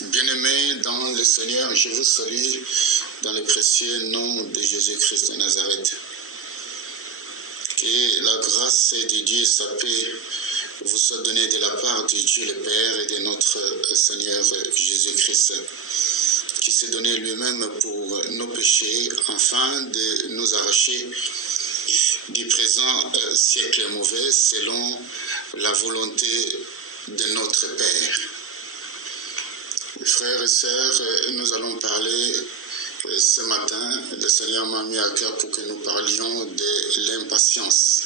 Bien-aimés dans le Seigneur, je vous salue dans le précieux nom de Jésus-Christ de Nazareth. Que la grâce de Dieu et sa paix vous soit donnée de la part de Dieu le Père et de notre Seigneur Jésus-Christ, qui s'est donné lui-même pour nos péchés, afin de nous arracher du présent siècle mauvais selon la volonté de notre Père. Frères et sœurs, nous allons parler ce matin, le Seigneur m'a mis à cœur pour que nous parlions de l'impatience.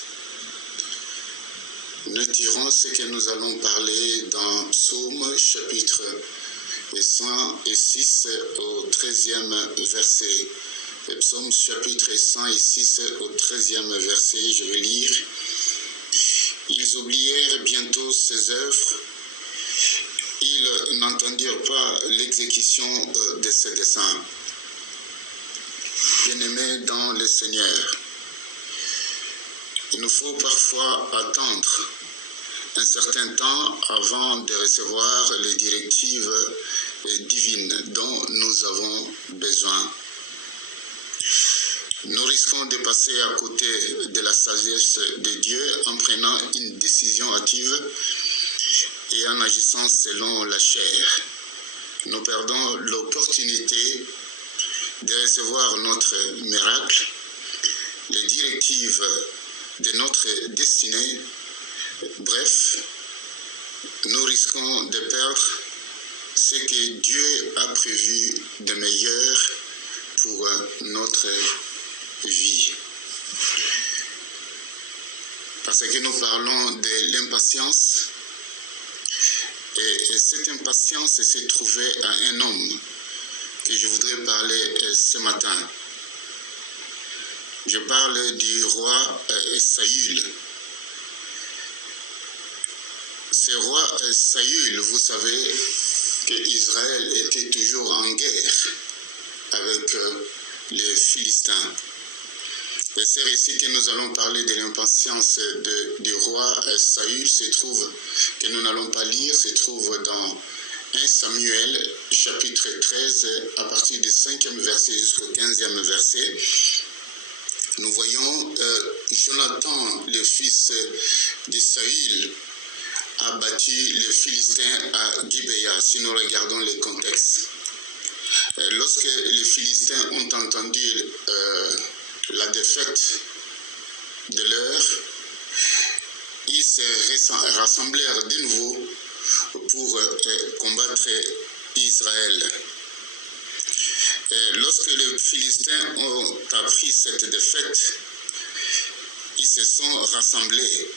Nous tirons ce que nous allons parler dans Psaume chapitre 106 au 13e verset. Le Psaume chapitre 106 au 13e verset, je vais lire. Ils oublièrent bientôt ses œuvres. Ils n'entendirent pas l'exécution de ses desseins. Bien-aimés dans le Seigneur, il nous faut parfois attendre un certain temps avant de recevoir les directives divines dont nous avons besoin. Nous risquons de passer à côté de la sagesse de Dieu en prenant une décision hâtive et en agissant selon la chair. Nous perdons l'opportunité de recevoir notre miracle, les directives de notre destinée. Bref, nous risquons de perdre ce que Dieu a prévu de meilleur pour notre vie. Parce que nous parlons de l'impatience, et cette impatience s'est trouvée à un homme que je voudrais parler ce matin. Je parle du roi Saül. Ce roi Saül, vous savez qu'Israël était toujours en guerre avec les Philistins. Et c'est ici que nous allons parler de l'impatience du roi Saül. Que nous n'allons pas lire, se trouve dans 1 Samuel, chapitre 13, à partir du 5e verset jusqu'au 15e verset. Nous voyons Jonathan, le fils de Saül, a battu les Philistins à Gibéa, si nous regardons le contexte. Lorsque les Philistins ont entendu la défaite de leur, ils se rassemblèrent de nouveau pour combattre Israël. Et lorsque les Philistins ont appris cette défaite, ils se sont rassemblés.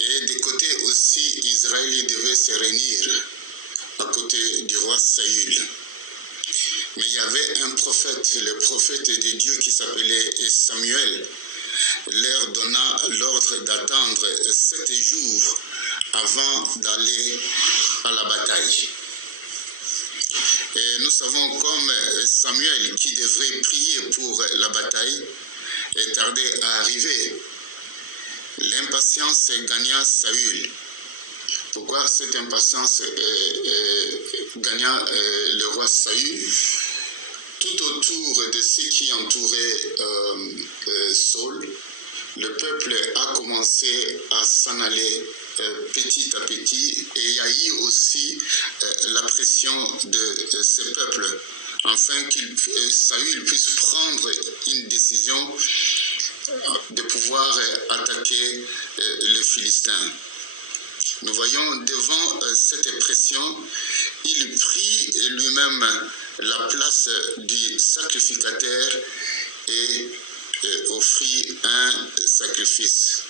Et de côté aussi, Israël devait se réunir à côté du roi Saül. Mais il y avait un prophète, le prophète de Dieu qui s'appelait Samuel, leur donna l'ordre d'attendre 7 jours avant d'aller à la bataille. Et nous savons comme Samuel, qui devrait prier pour la bataille, est tardé à arriver. L'impatience gagna Saül. Pourquoi cette impatience gagna le roi Saül? Tout autour de ce qui entourait Saul, le peuple a commencé à s'en aller petit à petit, et il y a eu aussi la pression de ce peuple, afin que Saül puisse prendre une décision de pouvoir attaquer les Philistins. Nous voyons devant cette pression, il prit lui-même la place du sacrificateur et offrit un sacrifice.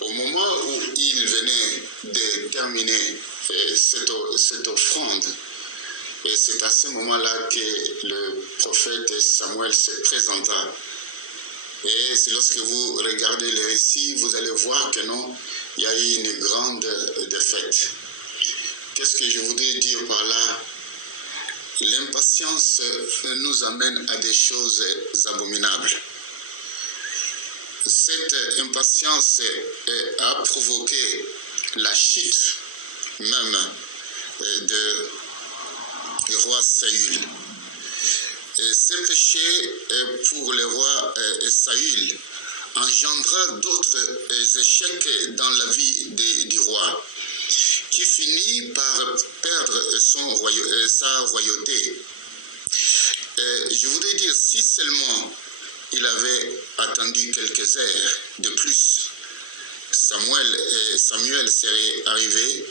Au moment où il venait de terminer cette offrande, et c'est à ce moment-là que le prophète Samuel se présenta. Et c'est lorsque vous regardez le récit, vous allez voir que non, il y a eu une grande défaite. Qu'est-ce que je voudrais dire par là? L'impatience nous amène à des choses abominables. Cette impatience a provoqué la chute même du roi Saül. Ce péché pour le roi Saül engendra d'autres échecs dans la vie du roi, qui finit par perdre sa royauté. Je voudrais dire, si seulement il avait attendu quelques heures de plus, Samuel serait arrivé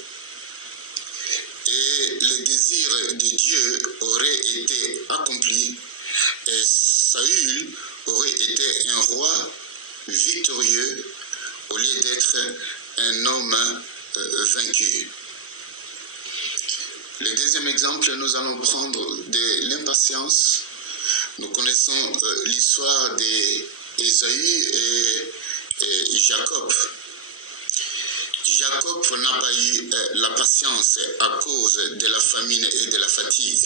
et le désir de Dieu aurait été accompli, et Saül aurait été un roi victorieux au lieu d'être un homme vaincu. Le deuxième exemple, nous allons prendre de l'impatience. Nous connaissons l'histoire d'Ésaü et Jacob. Jacob n'a pas eu la patience à cause de la famine et de la fatigue.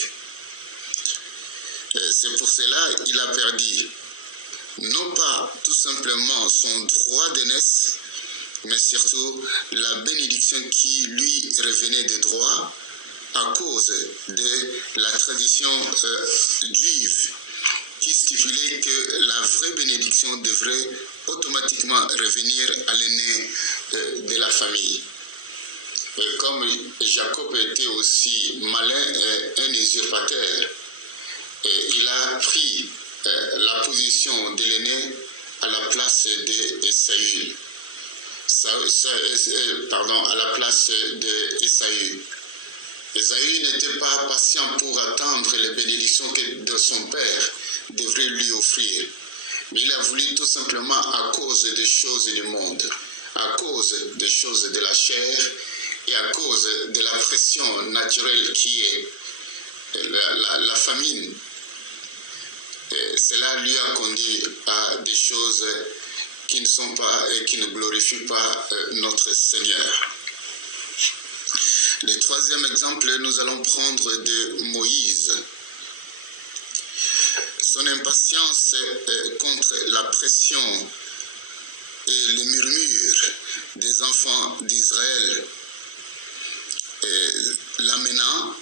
C'est pour cela qu'il a perdu non pas tout simplement son droit d'aînesse, mais surtout la bénédiction qui lui revenait de droit à cause de la tradition juive qui stipulait que la vraie bénédiction devrait automatiquement revenir à l'aîné de la famille. Et comme Jacob était aussi malin et un usurpateur, il a pris la position de l'aîné à la place de Saül. À la place d'Ésaü. Ésaü n'était pas patient pour attendre les bénédictions que son père devrait lui offrir. Mais il a voulu tout simplement, à cause des choses du monde, à cause des choses de la chair et à cause de la pression naturelle qui est la famine. Et cela lui a conduit à des choses qui ne sont pas et qui ne glorifient pas notre Seigneur. Le troisième exemple, nous allons prendre de Moïse. Son impatience contre la pression et les murmures des enfants d'Israël l'amenant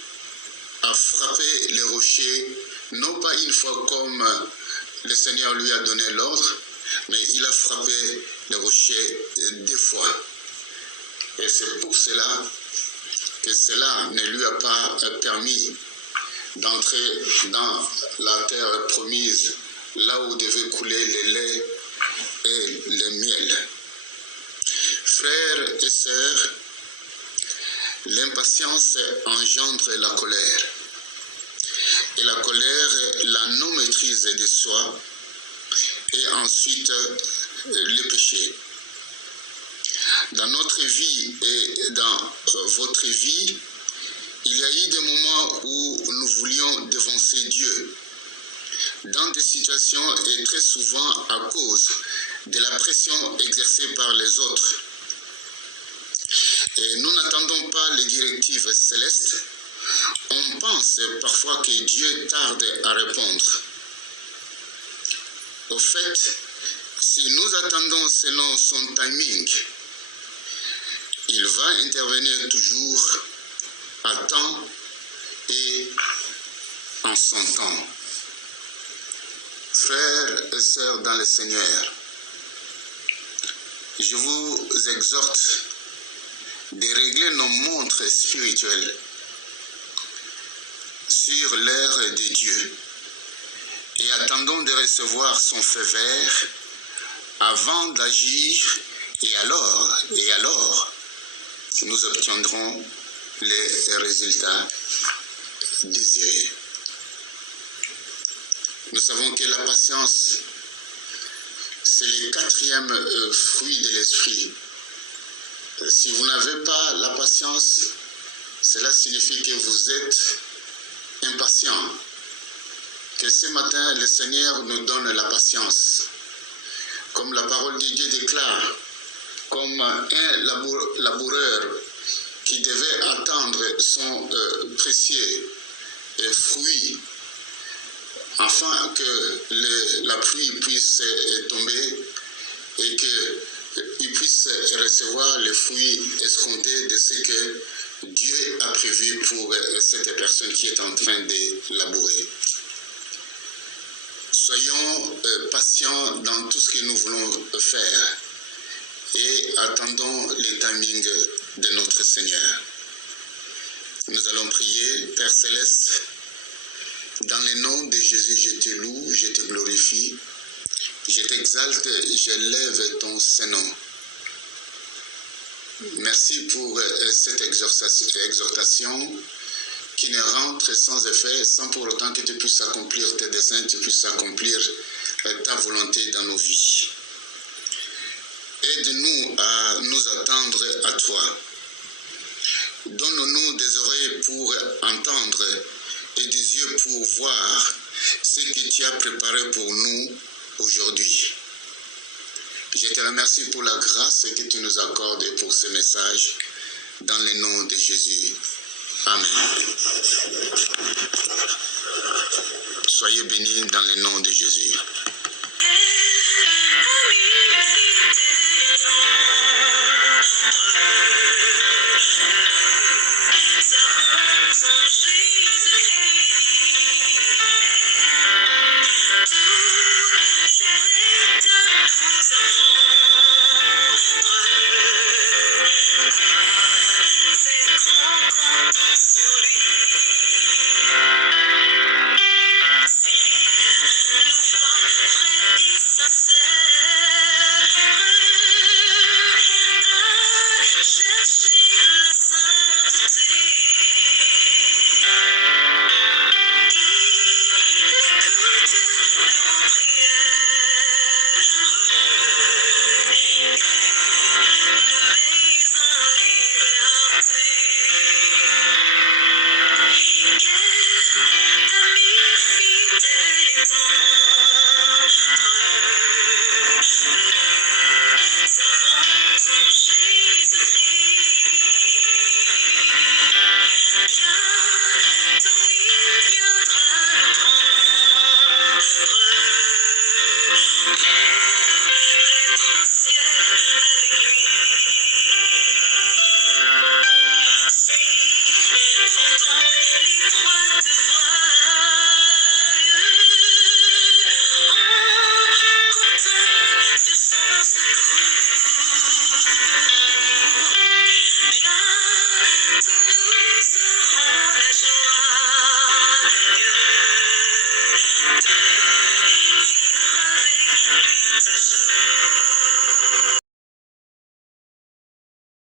à frapper les rochers, non pas une fois comme le Seigneur lui a donné l'ordre, mais il a frappé les rochers 2 fois. Et c'est pour cela que cela ne lui a pas permis d'entrer dans la terre promise, là où devait couler le lait et le miel. Frères et sœurs, l'impatience engendre la colère. Et la colère, la non-maîtrise de soi, et ensuite le péché. Dans notre vie et dans votre vie, il y a eu des moments où nous voulions devancer Dieu, dans des situations et très souvent à cause de la pression exercée par les autres. Et nous n'attendons pas les directives célestes. On pense parfois que Dieu tarde à répondre. Au fait, si nous attendons selon son timing, il va intervenir toujours à temps et en son temps. Frères et sœurs dans le Seigneur, je vous exhorte de régler nos montres spirituelles sur l'heure de Dieu et attendons de recevoir son feu vert avant d'agir et alors, nous obtiendrons les résultats désirés. Nous savons que la patience, c'est le 4e fruit de l'esprit. Si vous n'avez pas la patience, cela signifie que vous êtes impatient. Que ce matin, le Seigneur nous donne la patience. Comme la parole de Dieu déclare, comme un laboureur qui devait attendre son précieux fruit afin que la pluie puisse tomber et qu'il puisse recevoir les fruits escomptés de ce que Dieu a prévu pour cette personne qui est en train de labourer. Soyons patients dans tout ce que nous voulons faire et attendons le timing de notre Seigneur. Nous allons prier. Père Céleste, dans le nom de Jésus, je te loue, je te glorifie, je t'exalte, j'élève ton Saint-Nom. Merci pour cette exhortation qui ne rentre sans effet, sans pour autant que tu puisses accomplir tes desseins, tu puisses accomplir ta volonté dans nos vies. Aide-nous à nous attendre à toi. Donne-nous des oreilles pour entendre et des yeux pour voir ce que tu as préparé pour nous aujourd'hui. Je te remercie pour la grâce que tu nous accordes et pour ce message, dans le nom de Jésus. Amen. Soyez bénis dans le nom de Jésus.